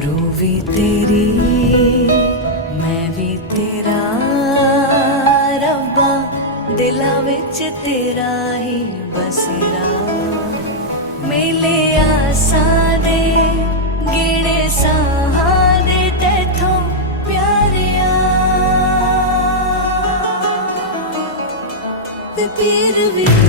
रूह भी तेरी मैं भी तेरा रब्बा दिला विच तेरा ही बसेरा मेले आसां दे गिणे साहां दे तैथों प्यारिया ते पीर भी